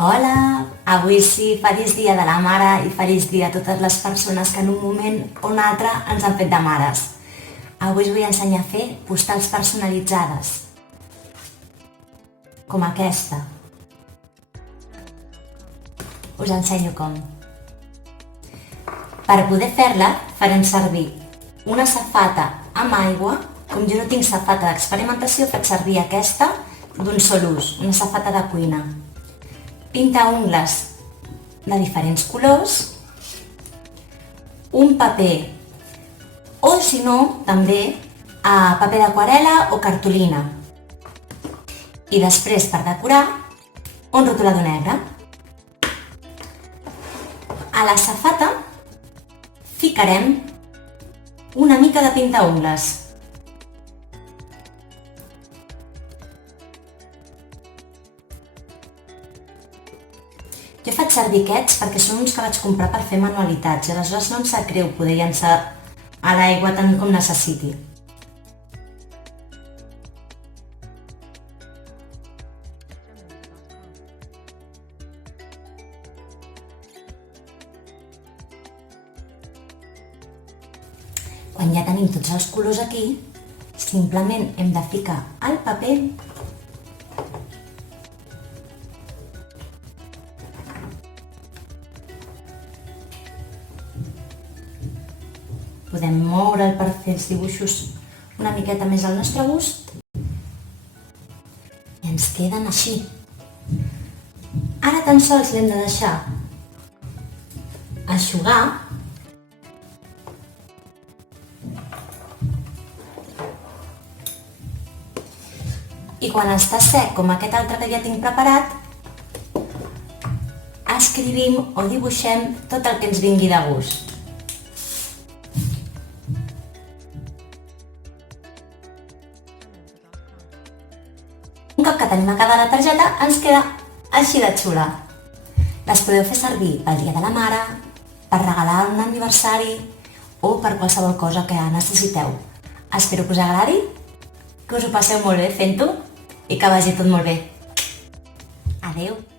Hola! Avui sí, feliç dia de la mare i feliç dia a totes les persones que en un moment o un altre ens han fet de mares. Avui us vull ensenyar a fer postals personalitzades, com aquesta. Us ensenyo com. Per poder fer-la farem servir una safata amb aigua. Com jo no tinc safata d'experimentació, faig servir aquesta d'un sol ús, una safata de cuina. Pintaungles de diferents colors, un paper, o si no, també paper d'aquarel·la o cartolina. I després, per decorar, un rotulador negre. A la safata ficarem una mica de pintaungles. Jo faig servir aquests perquè són uns que vaig comprar per fer manualitats i aleshores no em sap greu poder llançar a l'aigua tant com necessiti. Quan ja tenim tots els colors aquí, simplement hem de ficar el paper podem moure'l per fer els dibuixos una miqueta més al nostre gust i ens queden així. Ara tan sols l'hem de deixar eixugar i quan està sec, com aquest altre que ja tinc preparat, escrivim o dibuixem tot el que ens vingui de gust. Un cop que tenim acabada la targeta, ens queda així de xula. Les podeu fer servir pel dia de la mare, per regalar un aniversari o per qualsevol cosa que necessiteu. Espero que us agradi, que us ho passeu molt bé fent-ho i que vagi tot molt bé. Adeu!